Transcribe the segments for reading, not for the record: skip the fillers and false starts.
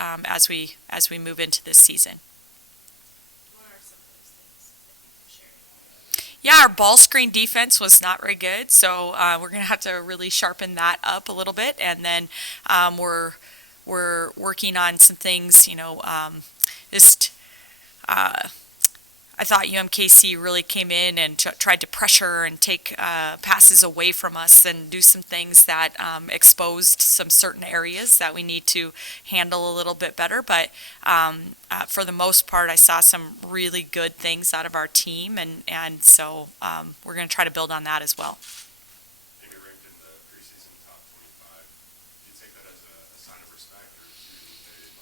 as we move into this season. What are some of those things that you can share? Yeah, our ball screen defense was not very good, so we're going to have to really sharpen that up a little bit, and then we're working on some things. Just I thought UMKC really came in and tried to pressure and take passes away from us and do some things that exposed some certain areas that we need to handle a little bit better. But for the most part, I saw some really good things out of our team, and so we're going to try to build on that as well. Maybe ranked in the preseason top 25. Do you take that as a sign of respect, or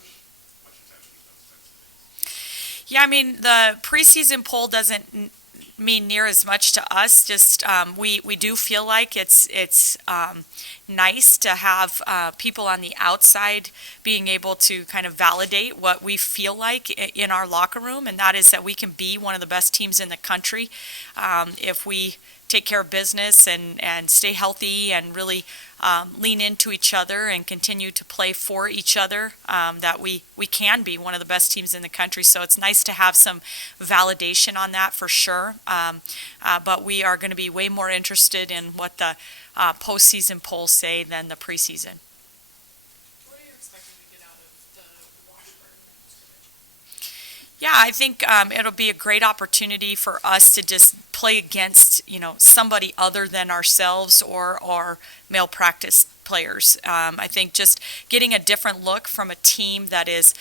do you pay much attention to those types of things? Yeah, I mean, the preseason poll doesn't mean near as much to us. Just we do feel like it's nice to have people on the outside being able to kind of validate what we feel like in our locker room, and that is that we can be one of the best teams in the country if we take care of business and stay healthy and really lean into each other and continue to play for each other, that we can be one of the best teams in the country. So it's nice to have some validation on that for sure. But we are going to be way more interested in what the postseason polls say than the preseason. What are you expecting to get out of the Washburn scrimmage? Yeah, I think it'll be a great opportunity for us to just play against, somebody other than ourselves or our male practice players. I think just getting a different look from a team that is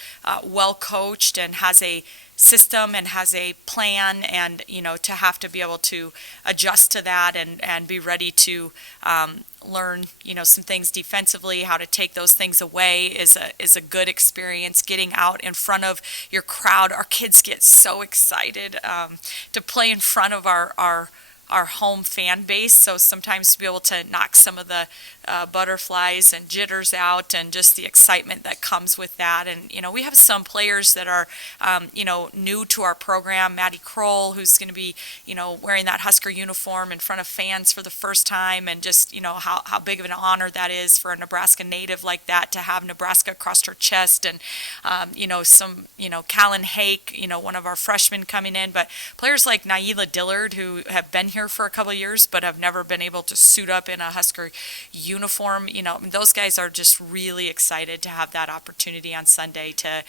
well coached and has a system and has a plan, and to have to be able to adjust to that and be ready to learn some things defensively, how to take those things away is a good experience. Getting out in front of your crowd, our kids get so excited to play in front of our home fan base, so sometimes to be able to knock some of the butterflies and jitters out and just the excitement that comes with that. And we have some players that are new to our program. Maddie Kroll, who's going to be wearing that Husker uniform in front of fans for the first time, and just how big of an honor that is for a Nebraska native like that to have Nebraska across her chest. And some Callan Hake, one of our freshmen coming in, but players like Naila Dillard, who have been here for a couple of years but have never been able to suit up in a Husker uniform. Those guys are just really excited to have that opportunity on Sunday to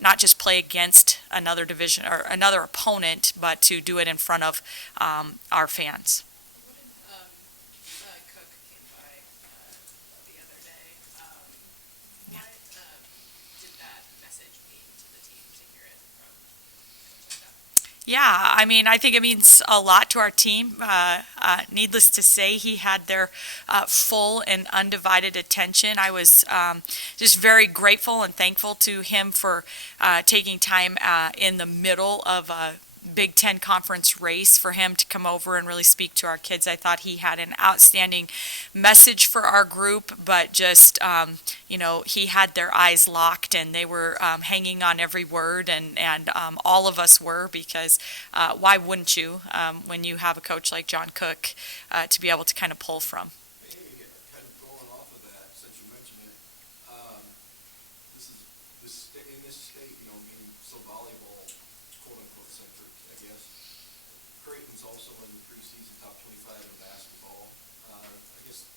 not just play against another division or another opponent, but to do it in front of our fans. When Cook came by the other day, what did that message mean to the team to hear it from Coach like that? Yeah, I mean, I think it means a lot to our team. Needless to say, he had their full and undivided attention. I was just very grateful and thankful to him for taking time in the middle of a Big Ten conference race for him to come over and really speak to our kids. I thought he had an outstanding message for our group, but just, he had their eyes locked and they were hanging on every word, and all of us were, because why wouldn't you when you have a coach like John Cook to be able to kind of pull from? Maybe kind of going off of that, since you mentioned it, in this state, being so volleyball, quote unquote centric, I guess. Creighton's also in the preseason top 25 in basketball. I guess,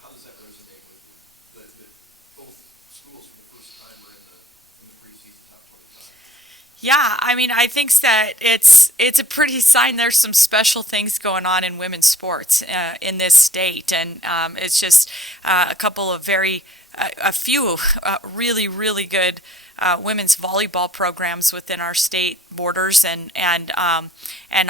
how does that resonate with you? That both schools for the first time are in the preseason top 25? Yeah, I mean, I think that it's a pretty sign there's some special things going on in women's sports in this state, and it's just a few really, really good women's volleyball programs within our state borders, and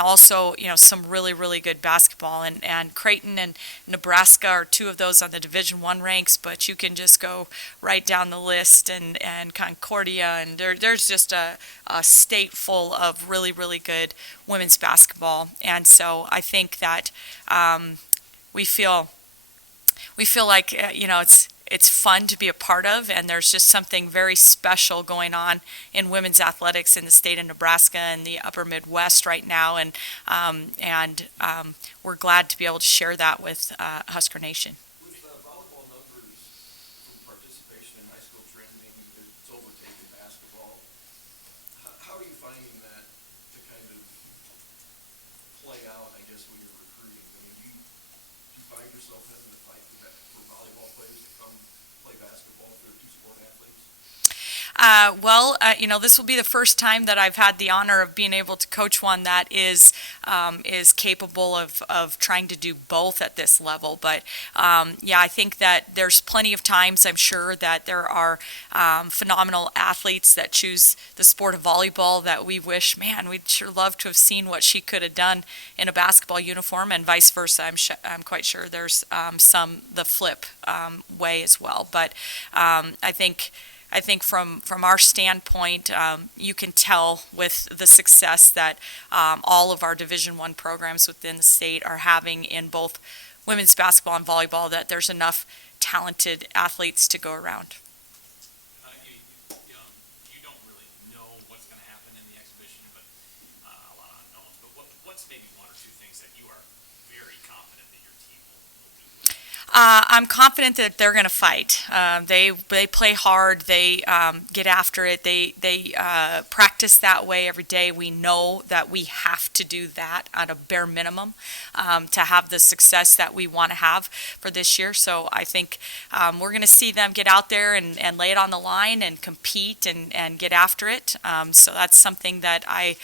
also some really, really good basketball, and Creighton and Nebraska are two of those on the Division I ranks, but you can just go right down the list, and Concordia, and there's just a state full of really, really good women's basketball. And so I think that we feel like it's fun to be a part of, and there's just something very special going on in women's athletics in the state of Nebraska and the upper Midwest right now, and we're glad to be able to share that with Husker Nation. With volleyball numbers from participation in high school trending yourself having to fight for volleyball players to come play basketball if they're two-sport athletes? This will be the first time that I've had the honor of being able to coach one that is capable of trying to do both at this level. But I think that there's plenty of times, I'm sure, that there are phenomenal athletes that choose the sport of volleyball that we wish, man, we'd sure love to have seen what she could have done in a basketball uniform, and vice versa. I'm quite sure there's some the flip way as well. But I think from our standpoint, you can tell with the success that all of our Division I programs within the state are having in both women's basketball and volleyball, that there's enough talented athletes to go around. You don't really know what's going to happen in the exhibition, but a lot of unknowns. But what's maybe one or two things that you are very confident that your team will do? I'm confident that they're going to fight. They play hard. They get after it. They practice that way every day. We know that we have to do that at a bare minimum to have the success that we want to have for this year. So I think we're going to see them get out there and lay it on the line and compete and get after it. So that's something that I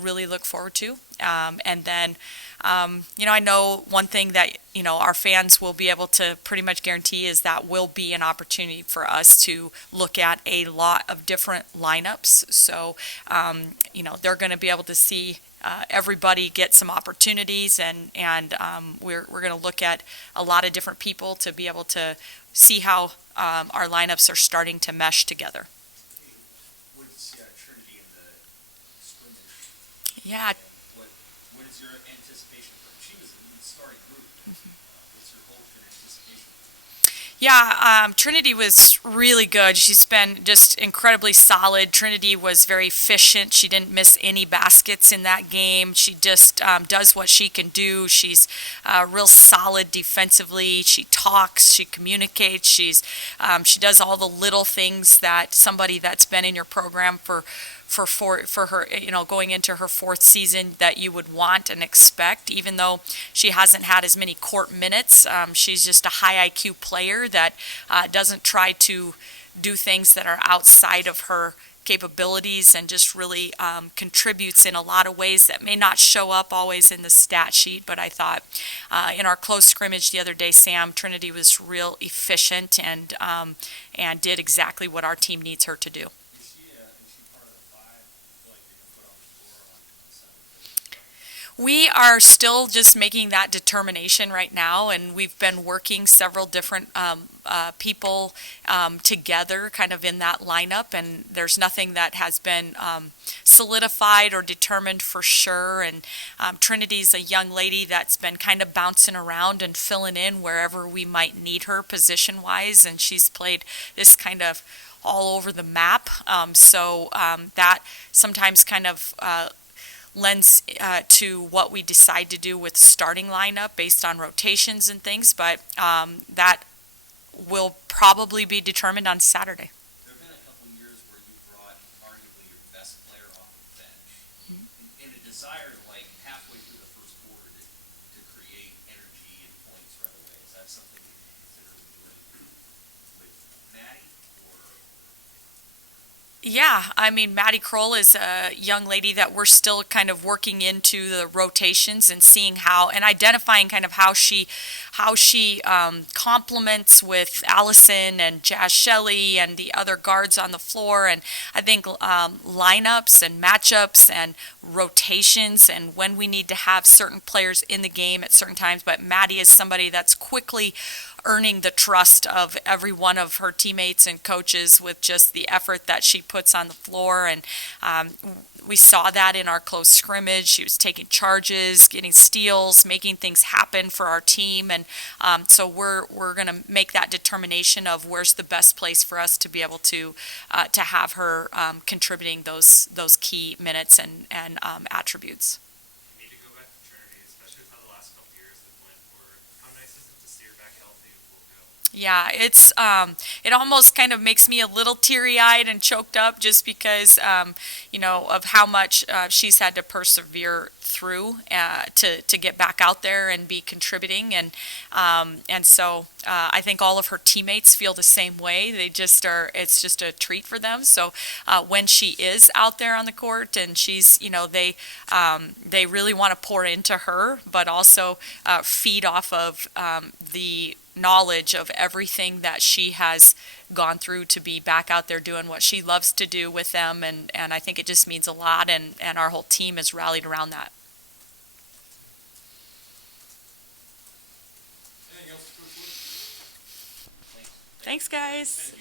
really look forward to. And then I know one thing that, our fans will be able to pretty much guarantee is that will be an opportunity for us to look at a lot of different lineups. So, they're going to be able to see everybody get some opportunities, and we're going to look at a lot of different people to be able to see how our lineups are starting to mesh together. What's Trinity in the scrimmage? Yeah. What is your anticipation for her? She was in the starting group. What's your hope and anticipation? Yeah, Trinity was really good. She's been just incredibly solid. Trinity was very efficient. She didn't miss any baskets in that game. She just does what she can do. She's real solid defensively. She talks. She communicates. She does all the little things that somebody that's been in your program for her, going into her fourth season that you would want and expect, even though she hasn't had as many court minutes. She's just a high IQ player that doesn't try to do things that are outside of her capabilities, and just really contributes in a lot of ways that may not show up always in the stat sheet. But I thought in our close scrimmage the other day, Sam, Trinity was real efficient and did exactly what our team needs her to do. We are still just making that determination right now, and we've been working several different people together kind of in that lineup, and there's nothing that has been solidified or determined for sure. And Trinity's a young lady that's been kind of bouncing around and filling in wherever we might need her position-wise, and she's played this kind of all over the map. So that sometimes kind of lends to what we decide to do with starting lineup based on rotations and things, but that will probably be determined on Saturday. There have been a couple of years where you brought arguably your best player off the bench in a desire to, halfway through the first quarter to create energy and points right away. Is that something you consider doing with Maddie, or? Yeah, I mean, Maddie Kroll is a young lady that we're still kind of working into the rotations and seeing how, and identifying kind of how she complements with Allison and Jazz Shelley and the other guards on the floor. And I think lineups and matchups and rotations and when we need to have certain players in the game at certain times. But Maddie is somebody that's quickly earning the trust of every one of her teammates and coaches with just the effort that she puts on the floor. And we saw that in our close scrimmage. She was taking charges, getting steals, making things happen for our team. And so we're going to make that determination of where's the best place for us to be able to have her contributing those key minutes and attributes. You need to go back to Trinity, especially with how the last couple years have went. How nice is it to see her back healthy and full go? Yeah, it's it almost kind of makes me a little teary-eyed and choked up just because of how much she's had to persevere through to get back out there and be contributing. And so I think all of her teammates feel the same way. They just are, it's just a treat for them. So when she is out there on the court and she's, they really want to pour into her, but also feed off of the knowledge of everything that she has gone through to be back out there doing what she loves to do with them. And I think it just means a lot, and our whole team is rallied around that. Anything else, Coach Wood? Thanks, guys.